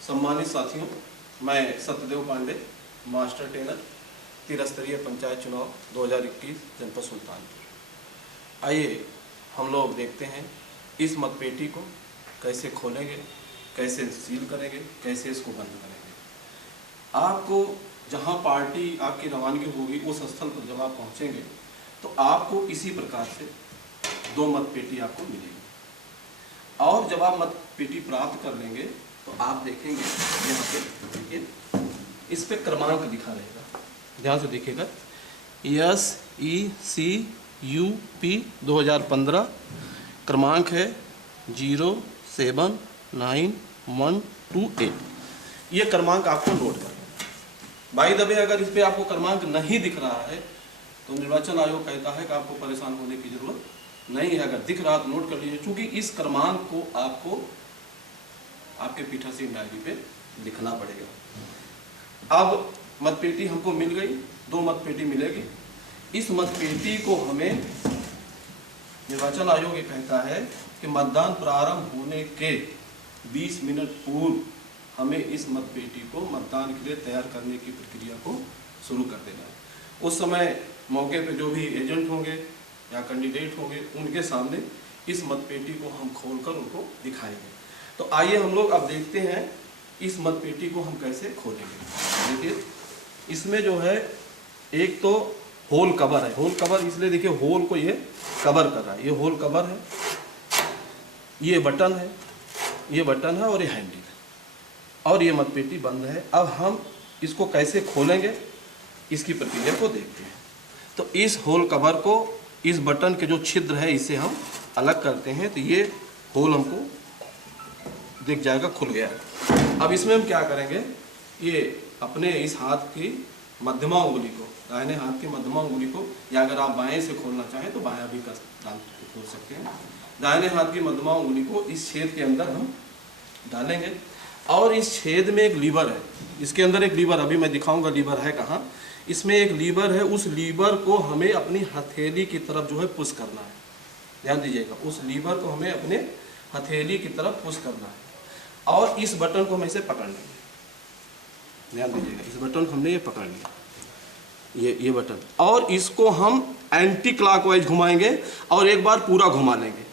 सम्मानित साथियों, मैं सत्यदेव पांडे, मास्टर ट्रेनर, त्रिस्तरीय पंचायत चुनाव 2021 जनपद सुल्तानपुर। आइए हम लोग देखते हैं इस मतपेटी को कैसे खोलेंगे, कैसे सील करेंगे, कैसे इसको बंद करेंगे। आपको जहां पार्टी आपकी रवानगी होगी उस स्थल पर जब आप पहुंचेंगे तो आपको इसी प्रकार से 2 मतपेटी आपको मिलेगी। और जब आप मतपेटी प्राप्त कर लेंगे तो आप देखेंगे यहाँ पे देखिए, इस पे क्रमांक दिखा रहेगा, ध्यान से देखिएगा, SECUP 2015 क्रमांक है 079128। ये क्रमांक आपको नोट करना है। बाय द वे, अगर इस पे आपको क्रमांक नहीं दिख रहा है तो निर्वाचन आयोग कहता है कि आपको परेशान होने की जरूरत नहीं है। अगर दिख रहा तो नोट कर लीजिए, क्योंकि इस क्रमांक को आपको आपके पीठासीन डायरी पे लिखना पड़ेगा। अब मतपेटी हमको मिल गई, 2 मतपेटी मिलेगी। इस मतपेटी को हमें निर्वाचन आयोग ये कहता है कि मतदान प्रारंभ होने के 20 मिनट पूर्व हमें इस मतपेटी को मतदान के लिए तैयार करने की प्रक्रिया को शुरू कर देना है। उस समय मौके पे जो भी एजेंट होंगे या कैंडिडेट होंगे उनके सामने इस मतपेटी को हम खोलकर उनको दिखाएंगे। तो आइए हम लोग अब देखते हैं इस मतपेटी को हम कैसे खोलेंगे। देखिए, इसमें जो है एक तो होल कवर है। होल कवर इसलिए देखिए, होल को ये कवर कर रहा है। ये होल कवर है, ये बटन है, ये बटन है और ये हैंडल है, और ये मतपेटी बंद है। अब हम इसको कैसे खोलेंगे इसकी प्रक्रिया को देखते हैं। तो इस होल कवर को, इस बटन के जो छिद्र है इसे हम अलग करते हैं तो ये होल हमको दिख जाएगा, खुल गया है। अब इसमें हम क्या करेंगे, ये अपने इस हाथ की मध्यमा उंगली को, दाहिने हाथ की मध्यमा उंगली को, या अगर आप बाएं से खोलना चाहें तो बायां भी खोल सकते हैं। दाहिने हाथ की मध्यमा उंगली को इस छेद के अंदर हम डालेंगे, और इस छेद में एक लीवर है। इसके अंदर एक लीवर, अभी मैं दिखाऊंगा लीवर है कहाँ। इसमें एक लीवर है, उस लीवर को हमें अपनी हथेली की तरफ जो है पुश करना है। ध्यान दीजिएगा, उस लीवर को हमें अपने हथेली की तरफ पुश करना है, और इस बटन को हम ऐसे पकड़ लेंगे। ध्यान दीजिएगा, इस बटन को हमने ये पकड़ लिया, ये बटन, और इसको हम एंटी क्लॉकवाइज घुमाएंगे और एक बार पूरा घुमा लेंगे।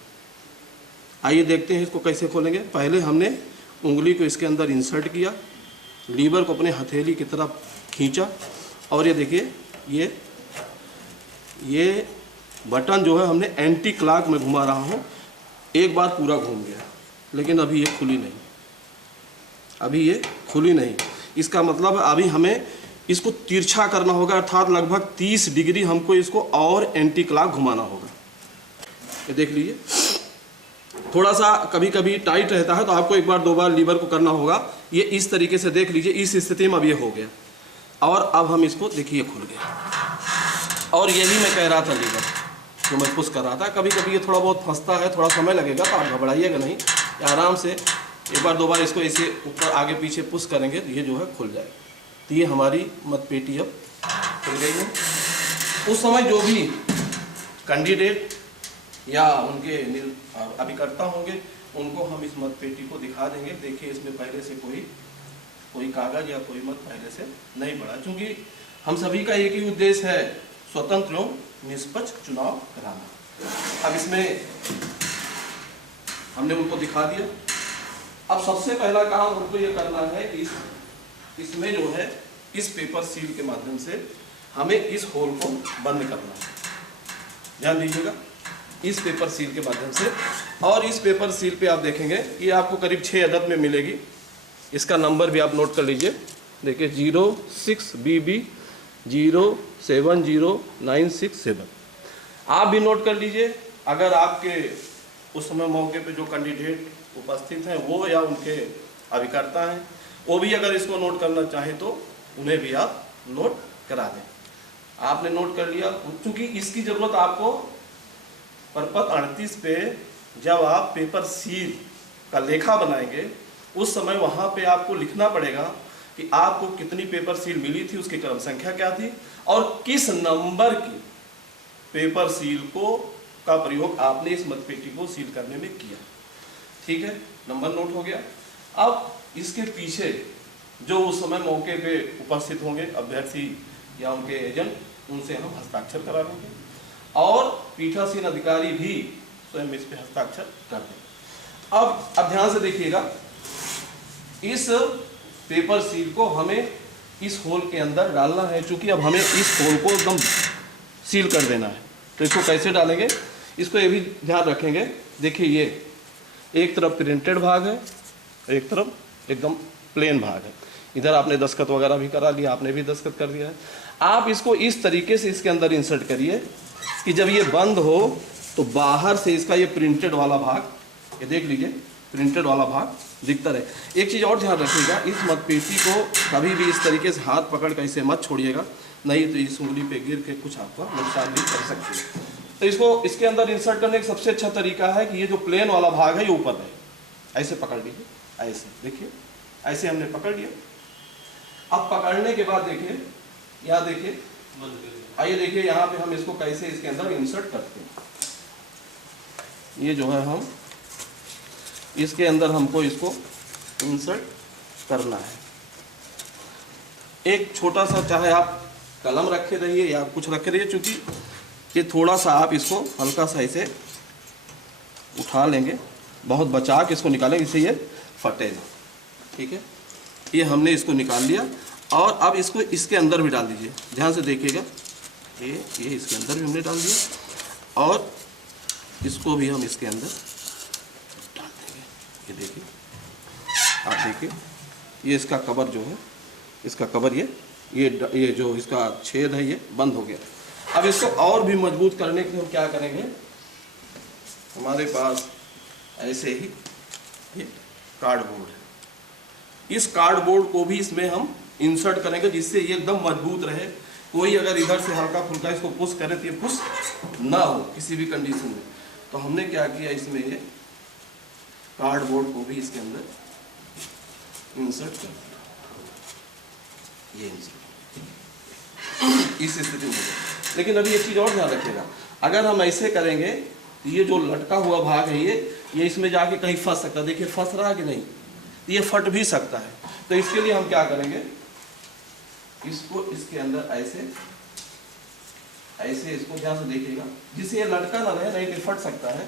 आइए देखते हैं इसको कैसे खोलेंगे। पहले हमने उंगली को इसके अंदर इंसर्ट किया, लीवर को अपने हथेली की तरफ खींचा, और ये देखिए, ये बटन जो है हमने एंटी क्लॉक में घुमा रहा हूँ। एक बार पूरा घूम गया, लेकिन अभी ये खुली नहीं, अभी ये खुली नहीं। इसका मतलब अभी हमें इसको तिरछा करना होगा, अर्थात लगभग 30 डिग्री हमको इसको और एंटी क्लॉक घुमाना होगा। ये देख लीजिए, थोड़ा सा कभी कभी टाइट रहता है तो आपको एक बार 2 बार लीवर को करना होगा। ये इस तरीके से देख लीजिए, इस स्थिति में अब ये हो गया, और अब हम इसको देखिए खुल गया। और यही मैं कह रहा था, लीवर जो मैं पुश कर रहा था, कभी कभी ये थोड़ा बहुत फंसता है, थोड़ा समय लगेगा, तो आप घबराइएगा नहीं, आराम से एक बार 2 बार इसको ऐसे ऊपर आगे पीछे पुश करेंगे तो ये जो है खुल जाएगा। तो ये हमारी मतपेटी अब खुल गई है। उस समय जो भी कैंडिडेट या उनके अभिकर्ता होंगे उनको हम इस मतपेटी को दिखा देंगे। देखिए, इसमें पहले से कोई कागज या कोई मत पहले से नहीं पड़ा, क्योंकि हम सभी का एक ही उद्देश्य है, स्वतंत्र एवं निष्पक्ष चुनाव कराना। अब इसमें हमने उनको दिखा दिया। अब सबसे पहला काम उनको ये करना है कि इसमें जो है इस पेपर सील के माध्यम से हमें इस होल को बंद करना है। ध्यान दीजिएगा, इस पेपर सील के माध्यम से। और इस पेपर सील पे आप देखेंगे ये आपको करीब 6 अदद में मिलेगी। इसका नंबर भी आप नोट कर लीजिए, देखिए 06BB 070967। आप भी नोट कर लीजिए। अगर आपके उस समय मौके पे जो कैंडिडेट उपस्थित हैं वो या उनके अभिकर्ता हैं, वो भी अगर इसको नोट करना चाहें तो उन्हें भी आप नोट करा दें। आपने नोट कर लिया, क्योंकि इसकी ज़रूरत आपको प्रपत्र 38 पे जब आप पेपर सील का लेखा बनाएंगे उस समय वहाँ पे आपको लिखना पड़ेगा कि आपको कितनी पेपर सील मिली थी, उसकी क्रम संख्या क्या थी, और किस नंबर की पेपर सील का प्रयोग आपने इस मतपेटी को सील करने में किया। ठीक है, नंबर नोट हो गया। अब इसके पीछे जो उस समय मौके पे उपस्थित होंगे अभ्यर्थी या उनके एजेंट, उनसे हम हस्ताक्षर करा लेंगे और पीठासीन अधिकारी भी स्वयं इस पे हस्ताक्षर कर देंगे। अब ध्यान से देखिएगा, इस पेपर सील को हमें इस होल के अंदर डालना है। चूंकि अब हमें इस होल को एकदम सील कर देना है, तो इसको कैसे डालेंगे, इसको ये भी ध्यान रखेंगे। देखिए, ये एक तरफ प्रिंटेड भाग है, एक तरफ एकदम प्लेन भाग है। इधर आपने दस्तखत वगैरह भी करा लिया, आपने भी दस्तखत कर दिया है। आप इसको इस तरीके से इसके अंदर इंसर्ट करिए कि जब ये बंद हो तो बाहर से इसका ये प्रिंटेड वाला भाग, ये देख लीजिए, प्रिंटेड वाला भाग दिखता रहे। एक चीज़ और ध्यान रखिएगा, इस मतपेटी को कभी भी इस तरीके से हाथ पकड़ कर इसे मत छोड़िएगा, नहीं तो इस उंगली पे गिर के कुछ आपका नुकसान भी कर सकती है। तो इसको इसके अंदर इंसर्ट करने का सबसे अच्छा तरीका है कि ये जो प्लेन वाला भाग है ये ऊपर रहे। ऐसे पकड़ लीजिए, ऐसे देखिए, ऐसे हमने पकड़ लिया। अब पकड़ने के बाद देखिए, यहाँ देखिए, आइए देखिए यहाँ पे हम इसको कैसे इसके अंदर इंसर्ट करते हैं। ये जो है हम इसके अंदर हमको इसको इंसर्ट करना है। एक छोटा सा, चाहे आप कलम रखे रहिए या कुछ रखे रहिए, चूंकि ये थोड़ा सा आप इसको हल्का सा इसे उठा लेंगे, बहुत बचा के इसको निकालेंगे, इससे ये फटेगा। ठीक है, ये हमने इसको निकाल लिया और अब इसको इसके अंदर भी डाल दीजिए। ध्यान से देखिएगा, ये इसके अंदर भी हमने डाल दिया और इसको भी हम इसके अंदर डाल देंगे। ये देखिए, आप देखिए, ये इसका कवर जो है, इसका कवर ये जो इसका छेद है ये बंद हो गया। अब इसको और भी मजबूत करने के लिए हम क्या करेंगे, हमारे पास ऐसे ही ये कार्डबोर्ड है, इस कार्डबोर्ड को भी इसमें हम इंसर्ट करेंगे जिससे ये एकदम मजबूत रहे। कोई अगर इधर से हल्का फुल्का इसको पुश करे तो ये पुश ना हो किसी भी कंडीशन में। तो हमने क्या किया, इसमें ये कार्डबोर्ड को भी इसके अंदर इंसर्ट कर दिया, ये इंसर्ट इस स्थिति में। लेकिन अभी एक चीज़ और ध्यान रखिएगा, अगर हम ऐसे करेंगे तो ये जो लटका हुआ भाग है ये इसमें जाके कहीं फंस सकता है। देखिए फंस रहा है कि नहीं, ये फट भी सकता है। तो इसके लिए हम क्या करेंगे, इसको इसके अंदर ऐसे ऐसे इसको ध्यान से देखिएगा, जिससे ये लटका ना रहे, नहीं तो फट सकता है।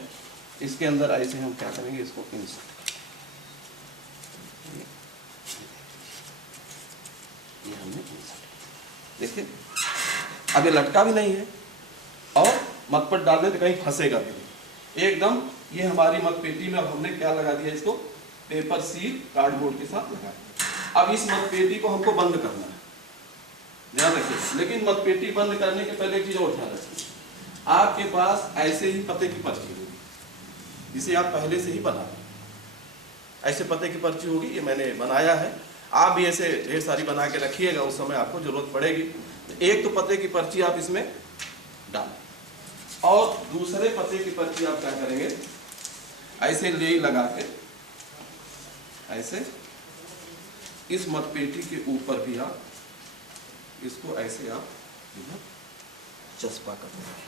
इसके अंदर ऐसे हम क्या करेंगे, इसको इंसर्ट, ये हमने इंसर्ट, देखिए अब ये लटका भी नहीं है और मतपट डालने तो कहीं फंसेगा भी नहीं एकदम। ये हमारी मतपेटी में अब हमने क्या लगा दिया, इसको पेपर सील कार्डबोर्ड के साथ लगा दिया। अब इस मतपेटी को हमको बंद करना है, ध्यान रखिए। लेकिन मतपेटी बंद करने के पहले एक चीज और ध्यान रखिए, आपके पास ऐसे ही पते की पर्ची होगी जिसे आप पहले से ही बना लें। ऐसे पते की पर्ची होगी, ये मैंने बनाया है, आप भी ऐसे ढेर सारी बना के रखिएगा, उस समय आपको जरूरत पड़ेगी। एक तो पते की पर्ची आप इसमें डालें और दूसरे पते की पर्ची आप क्या करेंगे, ऐसे ले लगा के ऐसे इस मतपेटी के ऊपर भी आप इसको ऐसे आप चस्पा कर देंगे।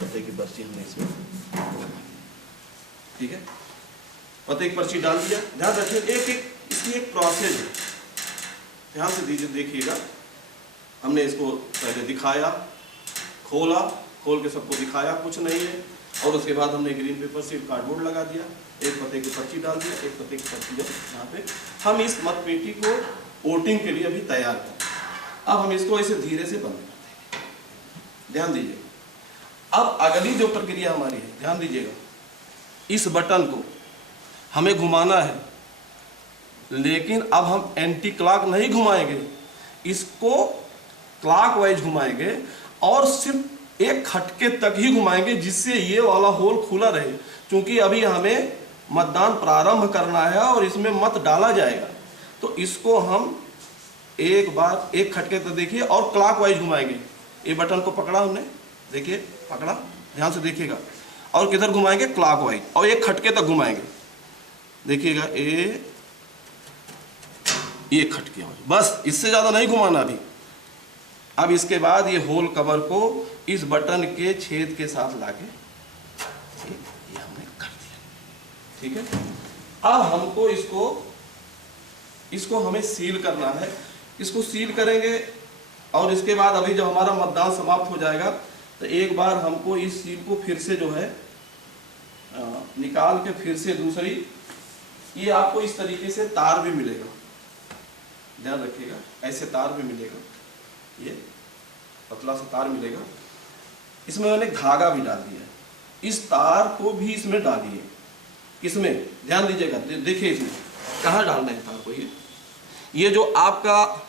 पते की पर्ची हमने इसमें लगाई, ठीक है। पते की पर्ची डाल दिया। ध्यान रखिए, एक एक इसकी एक प्रोसेस है, ध्यान से दीजिए, देखिएगा। हमने इसको पहले दिखाया, खोला, खोल के सबको दिखाया कुछ नहीं है, और उसके बाद हमने ग्रीन पेपर सीट कार्डबोर्ड लगा दिया, एक पते की पर्ची डाल दिया, एक पते की पर्ची यहाँ पे। हम इस मतपेटी को वोटिंग के लिए अभी तैयार करें। अब हम इसको ऐसे धीरे से बंद कर देंगे, ध्यान दीजिए। अब अगली जो प्रक्रिया हमारी है, ध्यान दीजिएगा, इस बटन को हमें घुमाना है, लेकिन अब हम एंटी क्लॉक नहीं घुमाएंगे, इसको क्लॉकवाइज घुमाएंगे और सिर्फ एक खटके तक ही घुमाएंगे, जिससे ये वाला होल खुला रहे। क्योंकि अभी हमें मतदान प्रारंभ करना है और इसमें मत डाला जाएगा, तो इसको हम एक बार एक खटके तक देखिए और क्लॉकवाइज घुमाएंगे। ये बटन को पकड़ा हमने, देखिए पकड़ा, ध्यान से देखिएगा, और किधर घुमाएंगे, क्लॉकवाइज, और एक खटके तक घुमाएंगे, देखिएगा। ये खटके, बस इससे ज़्यादा नहीं घुमाना अभी। अब इसके बाद ये होल कवर को इस बटन के छेद के साथ लाके ये हमने कर दिया, ठीक है। अब हमको इसको हमें सील करना है। इसको सील करेंगे और इसके बाद अभी जब हमारा मतदान समाप्त हो जाएगा तो एक बार हमको इस सील को फिर से जो है निकाल के फिर से दूसरी, ये आपको इस तरीके से तार भी मिलेगा, ध्यान रखिएगा, ऐसे तार भी मिलेगा, ये पतला सा तार मिलेगा। इसमें मैंने धागा भी डाल दिया है, इस तार को भी इसमें डालिए। इसमें ध्यान दीजिएगा, देखिए इसमें कहाँ डालना है तार को। ये जो आपका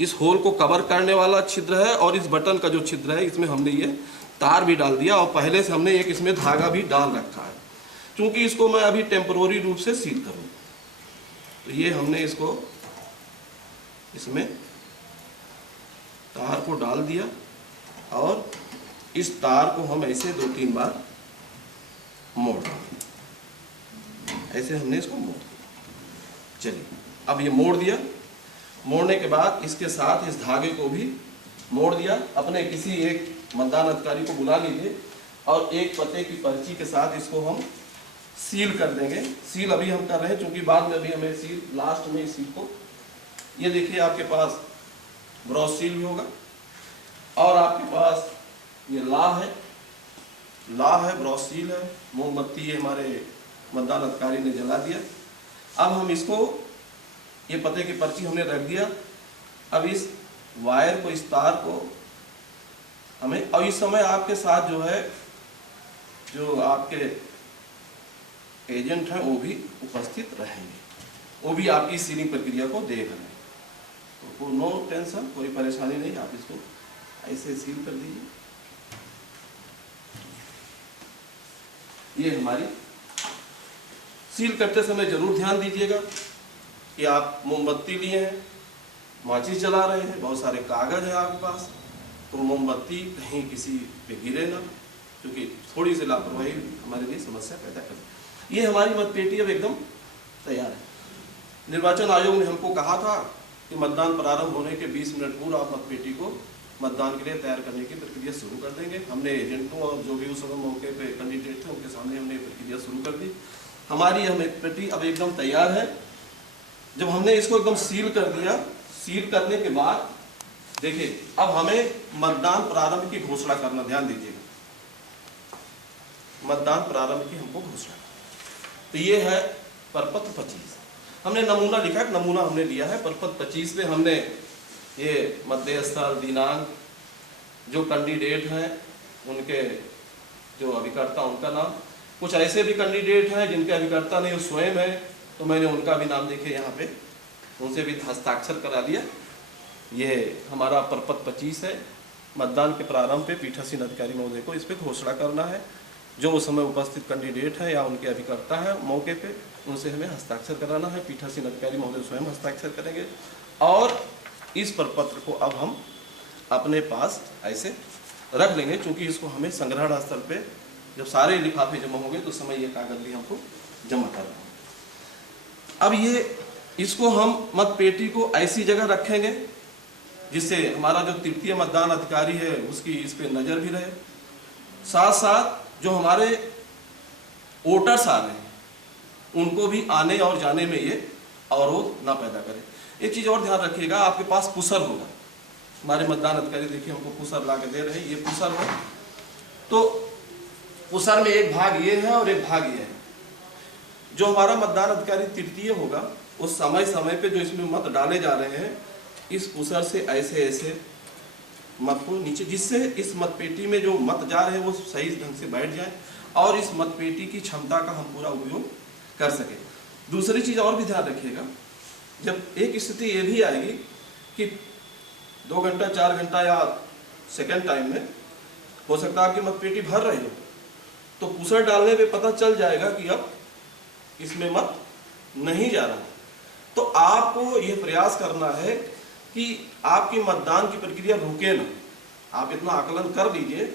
इस होल को कवर करने वाला छिद्र है और इस बटन का जो छिद्र है, इसमें हमने ये तार भी डाल दिया और पहले से हमने एक इसमें धागा भी डाल रखा है। क्योंकि इसको मैं अभी टेम्पररी रूप से सील करूँ, तो ये हमने इसको इसमें तार को डाल दिया और इस तार को हम ऐसे 2-3 बार मोड़ देंगे, ऐसे हमने इसको मोड़ दिया। चलिए अब ये मोड़ दिया, मोड़ने के बाद इसके साथ इस धागे को भी मोड़ दिया। अपने किसी एक मतदान अधिकारी को बुला लीजिए और एक पते की पर्ची के साथ इसको हम सील कर देंगे। सील अभी हम कर रहे हैं क्योंकि बाद में अभी हमें सील लास्ट में इस सील को, ये देखिए आपके पास ब्रॉस सील भी होगा और आपके पास ये ला है, ब्रॉस सील है, मोमबत्ती ये हमारे मतदान अधिकारी ने जला दिया। अब हम इसको, ये पते की पर्ची हमने रख दिया, अब इस वायर को, इस तार को हमें, और इस समय आपके साथ जो है जो आपके एजेंट हैं वो भी उपस्थित रहेंगे, वो भी आपकी सीलिंग प्रक्रिया को देख रहे हैं। तो नो टेंशन, कोई परेशानी नहीं, आप इसको ऐसे सील कर दीजिए। ये हमारी सील करते समय जरूर ध्यान दीजिएगा कि आप मोमबत्ती लिए हैं, माचिस जला रहे हैं, बहुत सारे कागज हैं आपके पास, तो मोमबत्ती कहीं किसी पे गिरे ना, क्योंकि थोड़ी सी लापरवाही हमारे लिए समस्या पैदा कर। ये हमारी मतपेटी अब एकदम तैयार है। निर्वाचन आयोग ने हमको कहा था कि मतदान प्रारंभ होने के 20 मिनट पूर्व आप मतपेटी को मतदान के लिए तैयार करने की प्रक्रिया शुरू कर देंगे। हमने एजेंटों और जो भी उस समय मौके पे कैंडिडेट थे उनके सामने हमने प्रक्रिया शुरू कर दी। हमारी यह मतपेटी अब एकदम तैयार है। जब हमने इसको एकदम सील कर दिया, सील करने के बाद देखिए अब हमें मतदान प्रारंभ की घोषणा करना, ध्यान दीजिएगा, मतदान प्रारंभ की हमको घोषणा। तो ये है प्रपत्र 25, हमने नमूना लिखा है, नमूना हमने लिया है। प्रपत्र 25 में हमने ये मतदेय स्थल, दिनांक, जो कैंडिडेट हैं उनके जो अभिकर्ता उनका नाम, कुछ ऐसे भी कैंडिडेट हैं जिनके अभिकर्ता नहीं वो स्वयं है, तो मैंने उनका भी नाम देखे यहाँ पे, उनसे भी हस्ताक्षर करा लिया। ये हमारा प्रपत्र 25 है। मतदान के प्रारंभ पे पीठासीन अधिकारी महोदय को इस पर घोषणा करना है। जो उस समय उपस्थित कैंडिडेट हैं या उनके अभिकर्ता हैं मौके पे, उनसे हमें हस्ताक्षर कराना है। पीठासीन अधिकारी महोदय स्वयं हस्ताक्षर करेंगे और इस प्रपत्र को अब हम अपने पास ऐसे रख लेंगे, क्योंकि इसको हमें संग्रहण स्थल पे जब सारे लिफाफे जमा होंगे तो समय ये कागज भी हमको जमा करना है। अब ये इसको हम मतपेटी को ऐसी जगह रखेंगे जिससे हमारा जो तृतीय मतदान अधिकारी है उसकी इस पे नजर भी रहे, साथ साथ जो हमारे वोटर्स आ रहे हैं उनको भी आने और जाने में ये अवरोध ना पैदा करे। एक चीज और ध्यान रखिएगा, आपके पास पुसर होगा। हमारे मतदान अधिकारी देखिए हमको पुसर ला के दे रहे हैं, ये पुसर है। तो पुसर में एक भाग ये है और एक भाग ये है। जो हमारा मतदान अधिकारी तृतीय होगा उस समय समय पे जो इसमें मत डाले जा रहे हैं, इस पुसर से ऐसे ऐसे मत को नीचे, जिससे इस मतपेटी में जो मत जा रहे हैं वो सही ढंग से बैठ जाए और इस मतपेटी की क्षमता का हम पूरा उपयोग कर सके। दूसरी चीज और भी ध्यान रखिएगा, जब एक स्थिति ये भी आएगी कि 2 घंटा 4 घंटा या सेकंड टाइम में हो सकता है आपकी मतपेटी भर रही हो, तो पुसर डालने पे पता चल जाएगा कि अब इसमें मत नहीं जा रहा। तो आपको यह प्रयास करना है कि आपकी मतदान की प्रक्रिया रुके ना, आप इतना आकलन कर लीजिए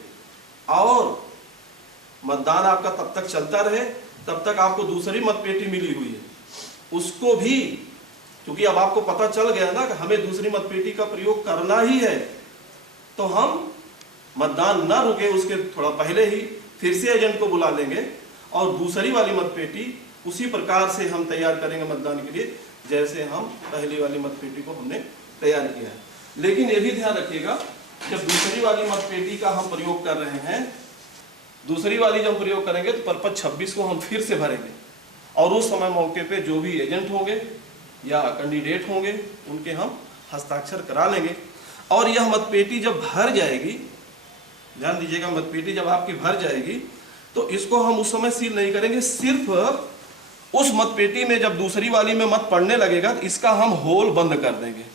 और मतदान आपका तब तक चलता रहे, तब तक आपको दूसरी मतपेटी मिली हुई है उसको भी, क्योंकि अब आपको पता चल गया ना कि हमें दूसरी मतपेटी का प्रयोग करना ही है, तो हम मतदान न रुके उसके थोड़ा पहले ही फिर से एजेंट को बुला लेंगे और दूसरी वाली मतपेटी उसी प्रकार से हम तैयार करेंगे मतदान के लिए जैसे हम पहली वाली मतपेटी को हमने तैयार किया है। लेकिन ये भी ध्यान रखिएगा, जब दूसरी वाली मतपेटी का हम प्रयोग कर रहे हैं, दूसरी वाली जब प्रयोग करेंगे तो परपच 26 को हम फिर से भरेंगे और उस समय मौके पे जो भी एजेंट होंगे या कैंडिडेट होंगे उनके हम हस्ताक्षर करा लेंगे। और यह मतपेटी जब भर जाएगी, ध्यान दीजिएगा, मतपेटी जब आपकी भर जाएगी तो इसको हम उस समय सील नहीं करेंगे, सिर्फ उस मतपेटी में जब दूसरी वाली में मत पड़ने लगेगा तो इसका हम होल बंद कर देंगे,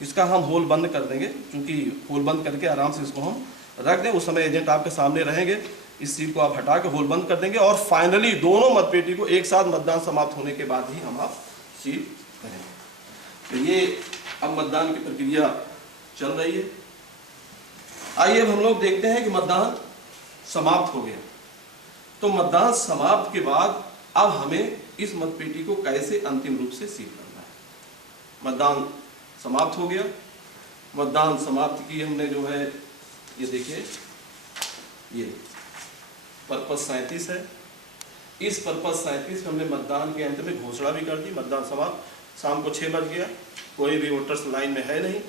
इसका हम होल बंद कर देंगे। क्योंकि होल बंद करके आराम से इसको हम रख दें, उस समय एजेंट आपके सामने रहेंगे, इस सील को आप हटा के होल बंद कर देंगे और फाइनली दोनों मतपेटी को एक साथ मतदान समाप्त होने के बाद ही हम आप सील करेंगे। तो ये अब मतदान की प्रक्रिया चल रही है। आइए अब हम लोग देखते हैं कि मतदान समाप्त हो गया। तो मतदान समाप्त के बाद अब हमें इस मतपेटी को कैसे अंतिम रूप से सील करना है। मतदान समाप्त हो गया, मतदान समाप्त की हमने जो है, ये देखिए, ये पर्पस 37 है। इस पर्पस 37 हमने मतदान के अंत में घोषणा भी कर दी। मतदान समाप्त, शाम को 6 बज गया, कोई भी वोटर्स लाइन में है नहीं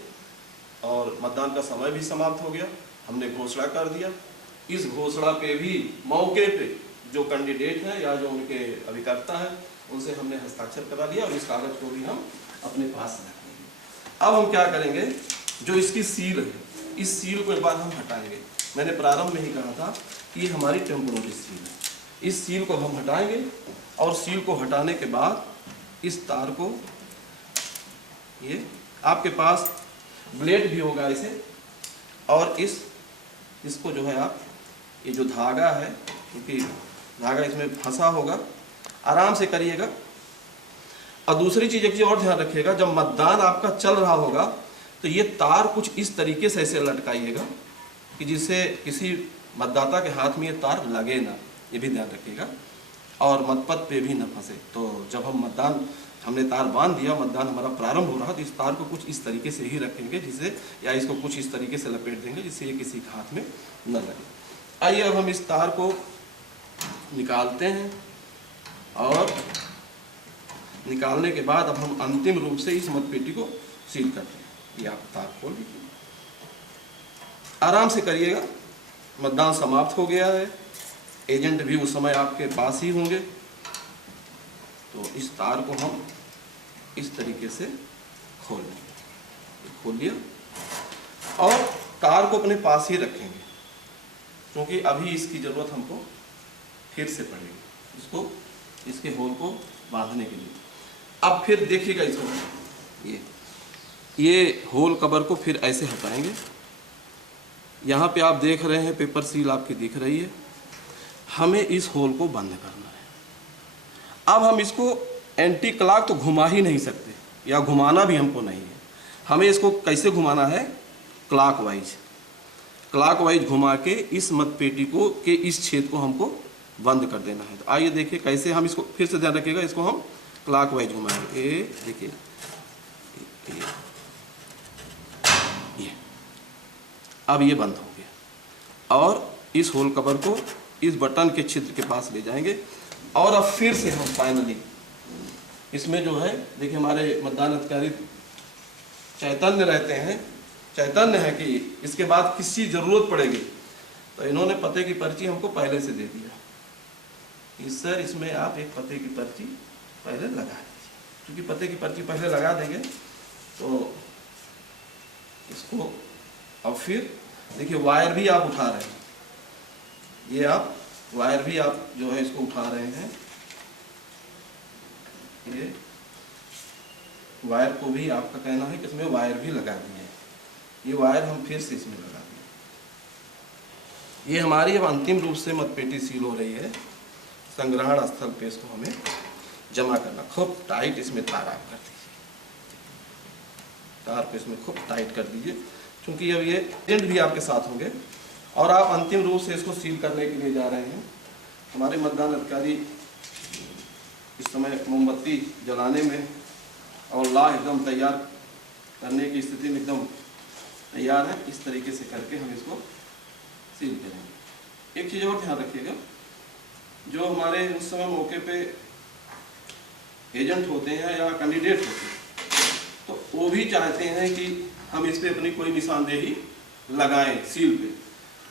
और मतदान का समय भी समाप्त हो गया, हमने घोषणा कर दिया। इस घोषणा पे भी मौके पे जो कैंडिडेट हैं या जो उनके अभिकर्ता हैं उनसे हमने हस्ताक्षर करा लिया और इस कागज को भी हम अपने पास रख लेंगे। अब हम क्या करेंगे, जो इसकी सील है, इस सील को एक बार हम हटाएंगे। मैंने प्रारंभ में ही कहा था कि हमारी टेम्पोररी सील है, इस सील को हम हटाएंगे और सील को हटाने के बाद इस तार को, ये आपके पास ब्लेड भी होगा इसे, और इसको जो है आप, ये जो धागा है, क्योंकि धागा इसमें फंसा होगा, आराम से करिएगा। और दूसरी चीज़, एक चीज़ और ध्यान रखिएगा, जब मतदान आपका चल रहा होगा तो ये तार कुछ इस तरीके से ऐसे लटकाइएगा कि जिससे किसी मतदाता के हाथ में ये तार लगे ना, ये भी ध्यान रखिएगा, और मतपथ पे भी न फंसे। तो जब हम हमने तार बांध दिया, मतदान हमारा प्रारंभ हो रहा, तो इस तार को कुछ इस तरीके से ही रखेंगे जिससे, या इसको कुछ इस तरीके से लपेट देंगे जिससे ये किसी के हाथ में न लगे। आइए अब हम इस तार को निकालते हैं और निकालने के बाद अब हम अंतिम रूप से इस मतपेटी को सील करते हैं। ये आप तार खोल लीजिए, आराम से करिएगा। मतदान समाप्त हो गया है, एजेंट भी उस समय आपके पास ही होंगे। तो इस तार को हम इस तरीके से खोल लेंगे, खोल लिया, और तार को अपने पास ही रखेंगे क्योंकि अभी इसकी ज़रूरत हमको फिर से पड़ेगी, इसको, इसके होल को बांधने के लिए। अब फिर देखिएगा इसको, ये होल कवर को फिर ऐसे हटाएंगे। यहाँ पे आप देख रहे हैं पेपर सील आपकी दिख रही है, हमें इस होल को बंद करना है। अब हम इसको एंटी क्लॉक तो घुमा ही नहीं सकते, या घुमाना भी हमको नहीं है। हमें इसको कैसे घुमाना है, क्लॉकवाइज घुमा के इस मतपेटी को के इस छेद को हमको बंद कर देना है। तो आइए देखिए कैसे हम इसको, फिर से ध्यान रखिएगा, इसको हम क्लॉकवाइज घुमाएंगे। ये देखिए, ये अब ये बंद हो गया, और इस होल कवर को इस बटन के छिद्र के पास ले जाएंगे। और अब फिर से हम फाइनली इसमें जो है, देखिए हमारे मतदान अधिकारी चैतन्य रहते हैं, चैतन्य है कि इसके बाद किसी ज़रूरत पड़ेगी तो इन्होंने पते की पर्ची हमको पहले से दे दिया कि सर इसमें आप एक पते की पर्ची पहले लगा दीजिए। क्योंकि पते की पर्ची पहले लगा देंगे तो इसको, और फिर देखिए वायर भी आप उठा रहे हैं, ये आप वायर भी आप जो है इसको उठा रहे हैं, ये वायर को भी आपका कहना है कि इसमें वायर भी लगा दिए। ये वायर हम फिर से इसमें लगा दिए। ये हमारी अब अंतिम रूप से मतपेटी सील हो रही है। संग्रहण स्थल पे इसको हमें जमा करना, खूब टाइट इसमें तार आप कर दीजिए, तार को इसमें खूब टाइट कर दीजिए, क्योंकि अब ये एजेंट भी आपके साथ होंगे और आप अंतिम रूप से इसको सील करने के लिए जा रहे हैं। हमारे मतदान अधिकारी इस समय मोमबत्ती जलाने में और ला एकदम तैयार करने की स्थिति में एकदम तैयार है। इस तरीके से करके हम इसको सील करेंगे। एक चीज़ और ध्यान रखिएगा, जो हमारे उस समय मौके पे एजेंट होते हैं या कैंडिडेट होते हैं, तो वो भी चाहते हैं कि हम इस पे अपनी कोई निशानदेही लगाएं सील पे।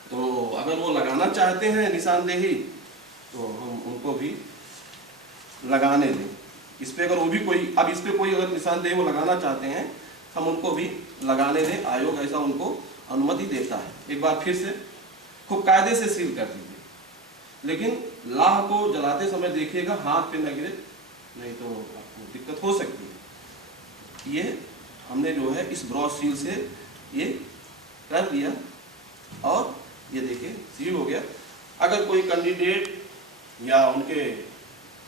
तो अगर वो लगाना चाहते हैं निशानदेही तो हम उनको भी लगाने दें इस पे। अगर वो भी कोई, अब इस पे कोई अगर निशानदेही वो लगाना चाहते हैं हम उनको भी लगाने दें, आयोग ऐसा उनको अनुमति देता है। एक बार फिर से खूब कायदे से सील कर दीजिए, लेकिन लाह को जलाते समय देखिएगा हाथ पे न गिरे, नहीं तो आपको दिक्कत हो सकती है। ये हमने जो है इस ब्रॉस सील से ये कर दिया और ये देखिए सील हो गया। अगर कोई कैंडिडेट या उनके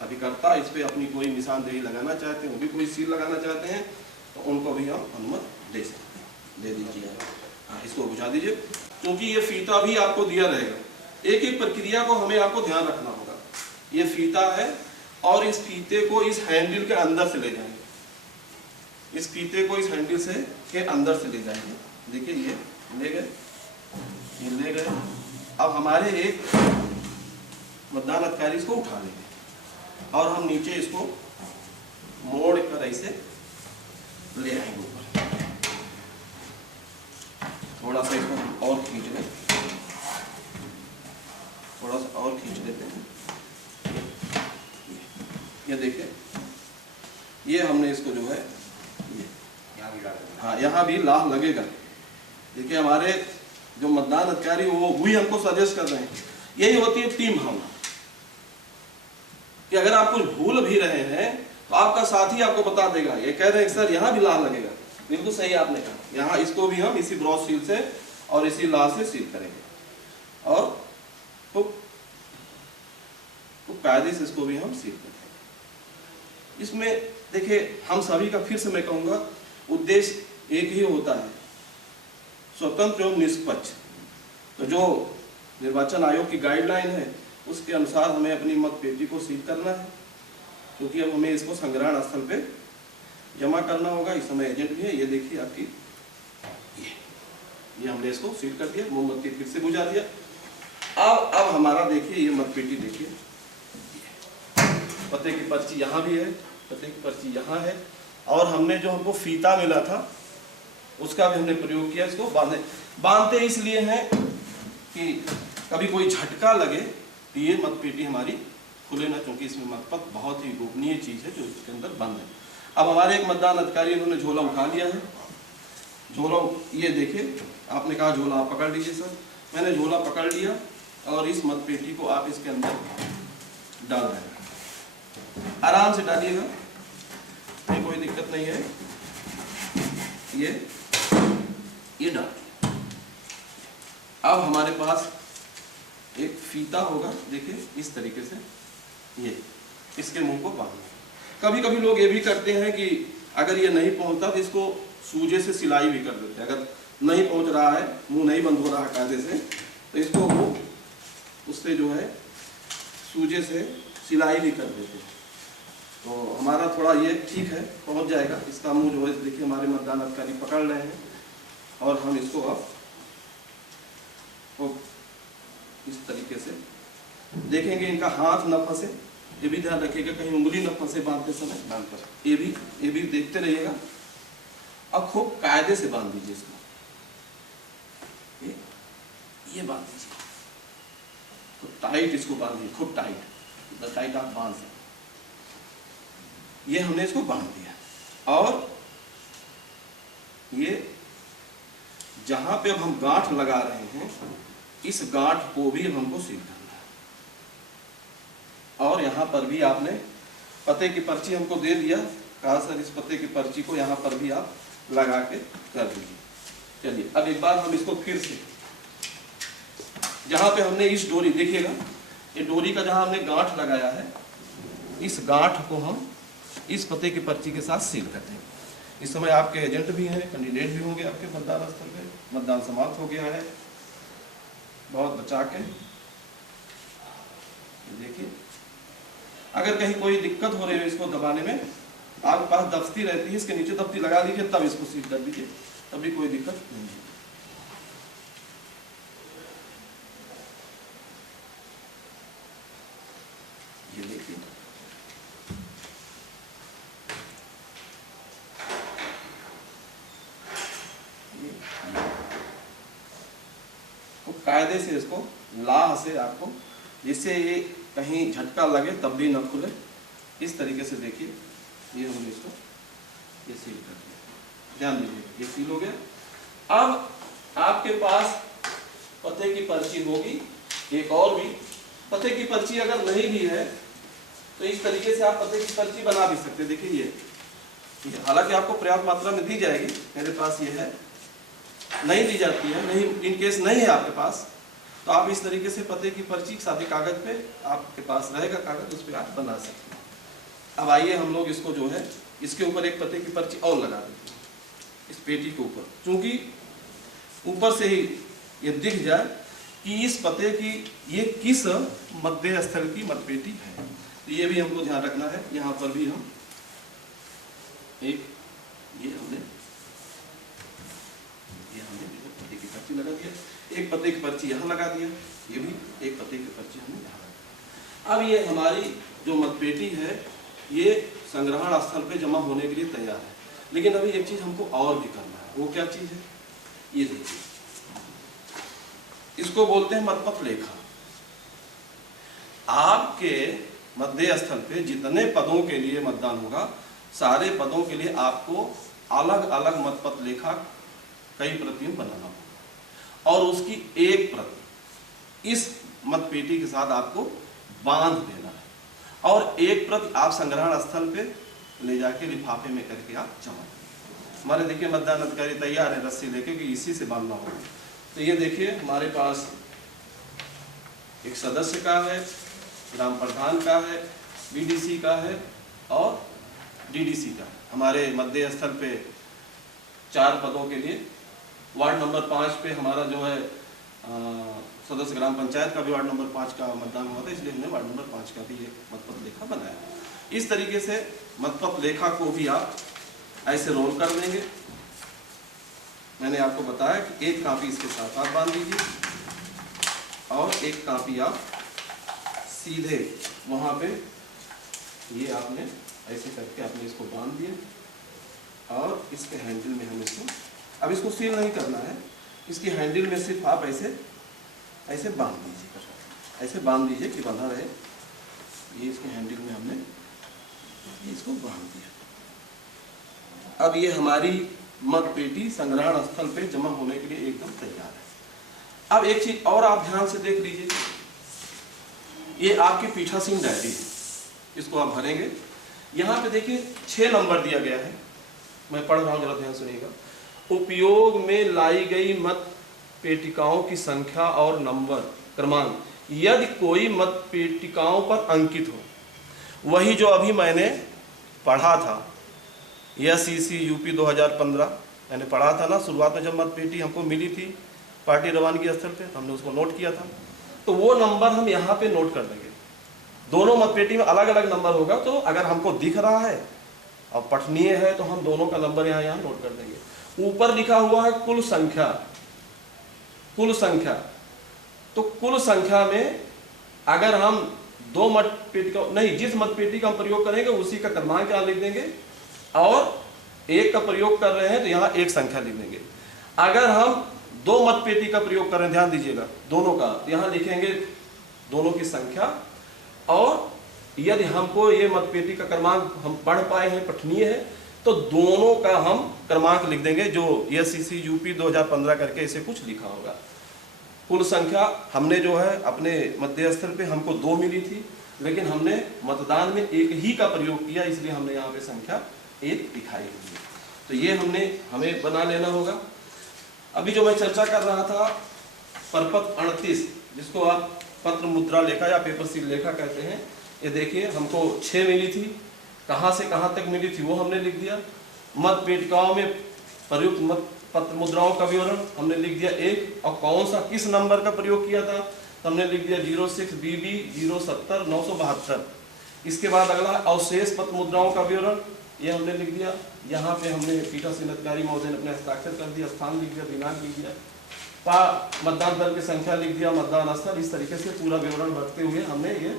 अभिकर्ता इस पे अपनी कोई निशानदेही लगाना चाहते हैं, वो भी कोई सील लगाना चाहते हैं, तो उनको भी हम अनुमति दे सकते हैं। दे दीजिए, हाँ इसको बुझा दीजिए, क्योंकि ये फीता भी आपको दिया रहेगा। एक एक प्रक्रिया को हमें आपको ध्यान रखना होगा। ये फीता है और इस फीते को इस हैंडल के अंदर से ले जाएंगे, इस फीते को इस हैंडल से के अंदर से ले जाएंगे। देखिए ये ले गए, ये ले गए। अब हमारे एक मतदान अधिकारी इसको उठा लेंगे और हम नीचे इसको मोड़ कर ऐसे ले आएंगे ऊपर। थोड़ा सा इसको और खींच लें, थोड़ा सा और खींच लेते हैं। ये देखिए, ये हमने इसको जो है ये हाँ यहाँ भी लाह लगेगा। देखिए हमारे जो मतदान अधिकारी वो हुई हमको सजेस्ट कर रहे हैं। यही होती है टीम भावना, कि अगर आप कुछ भूल भी रहे हैं तो आपका साथी आपको बता देगा। ये कह रहे हैं सर यहाँ भी लाह लगेगा, बिल्कुल सही आपने कहा। यहाँ इसको भी हम इसी ब्रॉस सील से और इसी लाह से सील करेंगे और खूब कायदे से इसको भी हम सील करेंगे। इसमें देखिए हम सभी का फिर से मैं कहूँगा उद्देश्य एक ही होता है, स्वतंत्र एवं निष्पक्ष। तो जो निर्वाचन आयोग की गाइडलाइन है उसके अनुसार हमें अपनी मत पेटी को सील करना है, क्योंकि अब हमें इसको संग्रहण स्थल पे जमा करना होगा। इस समय एजेंट भी है, ये देखिए आपकी ये हमने इसको सील कर दिया, मोमबत्ती फिर से बुझा दिया। अब हमारा देखिए ये मत पेटी देखिए, पते की पर्ची यहाँ भी है, पते की पर्ची यहाँ है, और हमने जो हमको फीता मिला था उसका भी हमने प्रयोग किया। इसको बांधते इसलिए हैं कि कभी कोई झटका लगे तो ये मतपेटी हमारी खुले ना, क्योंकि इसमें मतपत्र बहुत ही गोपनीय चीज है जो इसके अंदर बंद है। अब हमारे एक मतदान अधिकारी उन्होंने झोला उठा लिया है। झोला ये देखिए, आपने कहा झोला आप पकड़ लीजिए सर, मैंने झोला पकड़ लिया और इस मतपेटी को आप इसके अंदर डाल रहे हैं। आराम से डालिएगा, कोई दिक्कत नहीं है। ये डाल। अब हमारे पास एक फीता होगा, देखिए इस तरीके से ये इसके मुंह को बांधना। कभी कभी लोग ये भी करते हैं कि अगर ये नहीं पहुंचता तो इसको सूजे से सिलाई भी कर देते हैं। अगर नहीं पहुंच रहा है, मुंह नहीं बंद हो रहा है कायदे से, तो इसको वो उससे जो है सूजे से सिलाई भी कर देते हैं। तो हमारा थोड़ा ये ठीक है, पहुंच जाएगा। इसका मुंह जो है देखिए हमारे मतदान अधिकारी पकड़ रहे हैं और हम इसको अब इस तरीके से देखेंगे, इनका हाथ न फंसे, ये भी ध्यान रखिएगा, कहीं उंगली न फंसे बांधते समय। बांधकर ये भी देखते रहिएगा। अब खूब कायदे से बांध दीजिए इसको, ये बांध दीजिए, तो टाइट इसको बांधिए, खूब टाइट, इतना टाइट आप बांध सकते। ये हमने इसको बांध दिया और ये जहां पे अब हम गांठ लगा रहे हैं इस गांठ को भी हमको सील करना है। और यहाँ पर भी आपने पते की पर्ची हमको दे दिया, कहा सर इस पते की पर्ची को यहाँ पर भी आप लगा के कर दीजिए। चलिए अब एक बार हम इसको फिर से, जहाँ पे हमने इस डोरी देखिएगा, ये डोरी का जहाँ हमने गांठ लगाया है, इस गांठ को हम इस पते की पर्ची के साथ सील करते हैं। इस समय आपके एजेंट भी हैं, कैंडिडेट भी होंगे आपके मतदान स्थल पे। मतदान समाप्त हो गया है, बहुत बचा के देखिए। अगर कहीं कोई दिक्कत हो रही है इसको दबाने में, आपके पास दफ्ती रहती है, इसके नीचे दफ्ती लगा लीजिए, तब इसको सील कर दीजिए, तभी कोई दिक्कत नहीं है। ये देखिए कायदे से इसको लाह से आपको, जिससे ये कहीं झटका लगे तब भी न खुले, इस तरीके से देखिए ये हमने इसको ये सील कर दिया। ध्यान दीजिए ये सील हो गया। अब आपके पास पते की पर्ची होगी, एक और भी पते की पर्ची अगर नहीं भी है तो इस तरीके से आप पते की पर्ची बना भी सकते हैं। देखिए ये हालांकि आपको पर्याप्त मात्रा में दी जाएगी, मेरे पास ये है, नहीं दी जाती है, नहीं इन केस नहीं है आपके पास तो आप इस तरीके से पते की पर्ची सादे कागज पे आपके पास रहेगा कागज, उस पर आप बना सकते हैं। अब आइए हम लोग इसको जो है इसके ऊपर एक पते की पर्ची और लगा देते हैं, इस पेटी के ऊपर, क्योंकि ऊपर से ही ये दिख जाए कि इस पते की ये किस मध्य स्थल की मतपेटी है। तो ये भी हमको ध्यान रखना है। यहाँ पर भी हम एक ये हमने पते की पर्ची लगा दिया, एक पते की पर्ची यहाँ लगा दिया, ये भी एक पते की पर्ची हमने यहाँ लगा दिया। अब ये हमारी जो मतपेटी है ये संग्रहण स्थल पे जमा होने के लिए तैयार है, लेकिन अभी एक चीज हमको और भी करना है। वो क्या चीज है? ये देखिए, इसको बोलते हैं मतपत्र लेखा। आपके मध्य स्थल पे जितने पदों के लिए मतदान होगा, सारे पदों के लिए आपको अलग अलग मतपत्र लेखा कई प्रतियों बनाना होगा और उसकी एक प्रति इस मतपेटी के साथ आपको बांध देना है और एक प्रति आप संग्रहण स्थल पे ले जाके लिफाफे में करके आप जमा करें। हमारे देखिए मतदान अधिकारी तैयार है रस्सी लेके कि इसी से बांधना होगा। तो ये देखिए हमारे पास एक सदस्य का है, ग्राम प्रधान का है, बीडीसी का है और डीडीसी का। हमारे मध्य स्थल पे 4 पदों के लिए, वार्ड नंबर 5 पे हमारा जो है सदस्य ग्राम पंचायत का भी वार्ड नंबर 5 का मतदान हुआ था, इसलिए हमने वार्ड नंबर 5 का भी एक मतपत्र लेखा बनाया। इस तरीके से मतपत्र लेखा को भी आप ऐसे रोल कर देंगे। मैंने आपको बताया कि एक कापी इसके साथ आप बांध दीजिए और एक कापी आप सीधे वहाँ पे ये आपने ऐसे करके आपने इसको बांध दिया और इसके हैंडल में हम इसको, अब इसको सील नहीं करना है, इसकी हैंडल में सिर्फ आप ऐसे ऐसे बांध दीजिए, ऐसे बांध दीजिए कि बंधा रहे। ये इसके हैंडल में हमने इसको बांध दिया। अब ये हमारी मतपेटी संग्रहण स्थल पे जमा होने के लिए एकदम तैयार है। अब एक चीज और आप ध्यान से देख लीजिए, ये आपकी पीठासीन डायरी है, इसको आप भरेंगे। यहाँ पे देखिए 6 नंबर दिया गया है, मैं पढ़ रहा हूँ, जरा ध्यान सुनिएगा। उपयोग में लाई गई मत पेटिकाओं की संख्या और नंबर क्रमांक यदि कोई मत पेटिकाओं पर अंकित हो, वही जो अभी मैंने पढ़ा था SEC यूपी 2015 मैंने पढ़ा था ना, शुरुआत में जब मतपेटी हमको मिली थी पार्टी रवानगी स्थल पे, तो हमने उसको नोट किया था। तो वो नंबर हम यहाँ पे नोट कर देंगे। दोनों मतपेटी में अलग अलग नंबर होगा, तो अगर हमको दिख रहा है और पठनीय है तो हम दोनों का नंबर यहाँ नोट कर देंगे। ऊपर लिखा हुआ है कुल संख्या, कुल संख्या, तो कुल संख्या में अगर हम 2 मतपेटी का नहीं, जिस मतपेटी का हम प्रयोग करेंगे उसी का क्रमांक यहाँ लिख देंगे और एक का प्रयोग कर रहे हैं तो यहाँ एक संख्या लिख देंगे। अगर हम 2 मतपेटी का प्रयोग कर रहे हैं, ध्यान दीजिएगा, दोनों का, तो यहाँ लिखेंगे दोनों की संख्या। और यदि हमको ये मतपेटी का क्रमांक हम पढ़ पाए हैं, पठनीय है, तो दोनों का हम क्रमांक लिख देंगे जो SEC यूपी 2015 करके इसे कुछ लिखा होगा। कुल संख्या हमने जो है अपने मध्य स्थल पे हमको 2 मिली थी, लेकिन हमने मतदान में 1 ही का प्रयोग किया, इसलिए हमने यहाँ पे संख्या 1 दिखाई हुई है। तो ये हमें बना लेना होगा। अभी जो मैं चर्चा कर रहा था परपत्र 38, जिसको आप पत्र मुद्रा लेखा या पेपर सील लेखा कहते हैं, ये देखिए हमको 6 मिली थी, कहाँ से कहाँ तक मिली थी वो हमने लिख दिया। मत पेटिकाओं में प्रयुक्त मत पत्र मुद्राओं का विवरण हमने लिख दिया 1, और कौन सा किस नंबर का प्रयोग किया था तो हमने लिख दिया 06BB 070 972। इसके बाद अगला अवशेष पत्र मुद्राओं का विवरण, ये हमने लिख दिया। यहाँ पे हमने पीठासीन अधिकारी महोदय ने अपने हस्ताक्षर कर दिया, स्थान लिख दिया, दिनांक लिख दिया, मतदान दल की संख्या लिख दिया, मतदान स्थल, इस तरीके से पूरा विवरण भरते हुए हमने ये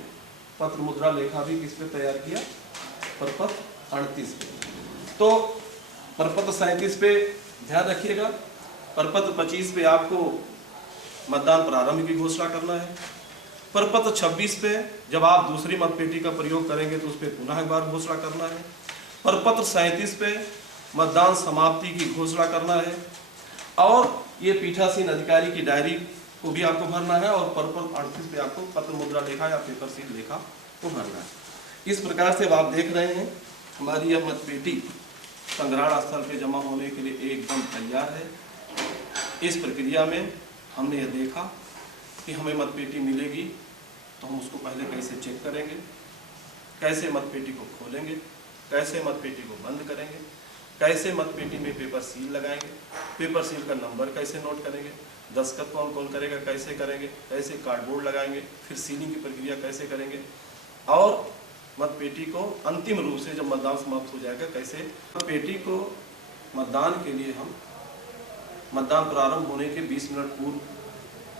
पत्र मुद्रा लेखा भी किस पे तैयार किया, परपत्र 38 पे। तो परपत्र 37 पे ध्यान रखिएगा। परपत्र 25 पे आपको मतदान प्रारंभ की घोषणा करना है। प्रपत्र 26 पे जब आप दूसरी मतपेटी का प्रयोग करेंगे तो उस पर पुनः एक बार घोषणा करना है। प्रपत्र 37 पे मतदान समाप्ति की घोषणा करना है और ये पीठासीन अधिकारी की डायरी को भी आपको भरना है और प्रपत्र 38 पे आपको पत्र मुद्रा लेखा या पेपर सील लेखा को भरना है। इस प्रकार से आप देख रहे हैं हमारी यह मतपेटी संग्रहण स्थल पे जमा होने के लिए एकदम तैयार है। इस प्रक्रिया में हमने यह देखा कि हमें मतपेटी मिलेगी तो हम उसको पहले कैसे चेक करेंगे, कैसे मतपेटी को खोलेंगे, कैसे मतपेटी को बंद करेंगे, कैसे मतपेटी में पेपर सील लगाएंगे, पेपर सील का नंबर कैसे नोट करेंगे, दस्तखत कौन कौन करेगा, कैसे करेंगे, कैसे कार्डबोर्ड लगाएंगे, फिर सीलिंग की प्रक्रिया कैसे करेंगे और मतपेटी को अंतिम रूप से जब मतदान समाप्त हो जाएगा कैसे मतपेटी को मतदान के लिए हम मतदान प्रारंभ होने के 20 मिनट पूर्व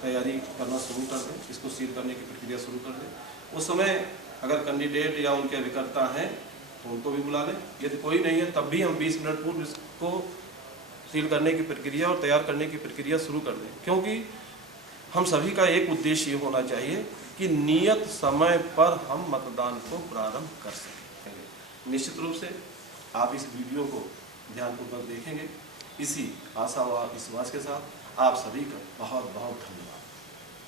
तैयारी करना शुरू कर दें, इसको सील करने की प्रक्रिया शुरू कर दें। उस समय अगर कैंडिडेट या उनके अभिकर्ता हैं तो उनको भी बुला लें, यदि कोई नहीं है तब भी हम 20 मिनट पूर्व इसको सील करने की प्रक्रिया और तैयार करने की प्रक्रिया शुरू कर दें, क्योंकि हम सभी का एक उद्देश्य ये होना चाहिए कि नियत समय पर हम मतदान को प्रारंभ कर सकें। निश्चित रूप से आप इस वीडियो को ध्यानपूर्वक देखेंगे, इसी आशा व विश्वास के साथ आप सभी का बहुत बहुत धन्यवाद।